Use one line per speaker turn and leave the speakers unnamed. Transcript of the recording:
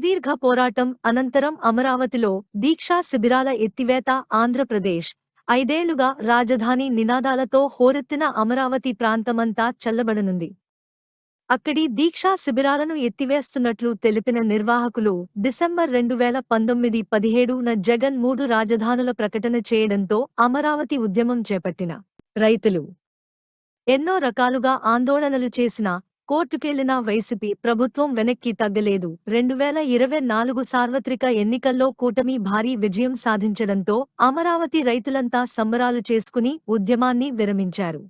సుదీర్ఘ పోరాటం అనంతరం అమరావతిలో దీక్షా శిబిరాల ఎత్తివేత ఆంధ్రప్రదేశ్. ఐదేళ్ళుగా రాజధాని నినాదాలతో హోరెత్తిన అమరావతి ప్రాంతమంతా చల్లబడనుంది. అక్కడి దీక్షా శిబిరాలను ఎత్తివేస్తున్నట్లు తెలిపిన నిర్వాహకులు డిసెంబర్ రెండు వేల పంతొమ్మిది పదిహేడున జగన్ మూడు రాజధానుల ప్రకటన చేయడంతో అమరావతి ఉద్యమం చేపట్టిన రైతులు. ఎన్నో రకాలుగా ఆందోళనలు చేసినా కోర్టుకెళ్ళిన వైసీపీ ప్రభుత్వం వెనక్కి తగ్గలేదు. రెండు వేల ఇరవై నాలుగు సార్వత్రిక ఎన్నికల్లో కూటమి భారీ విజయం సాధించడంతో అమరావతి రైతులంతా సంబరాలు చేసుకుని ఉద్యమాన్ని విరమించారు.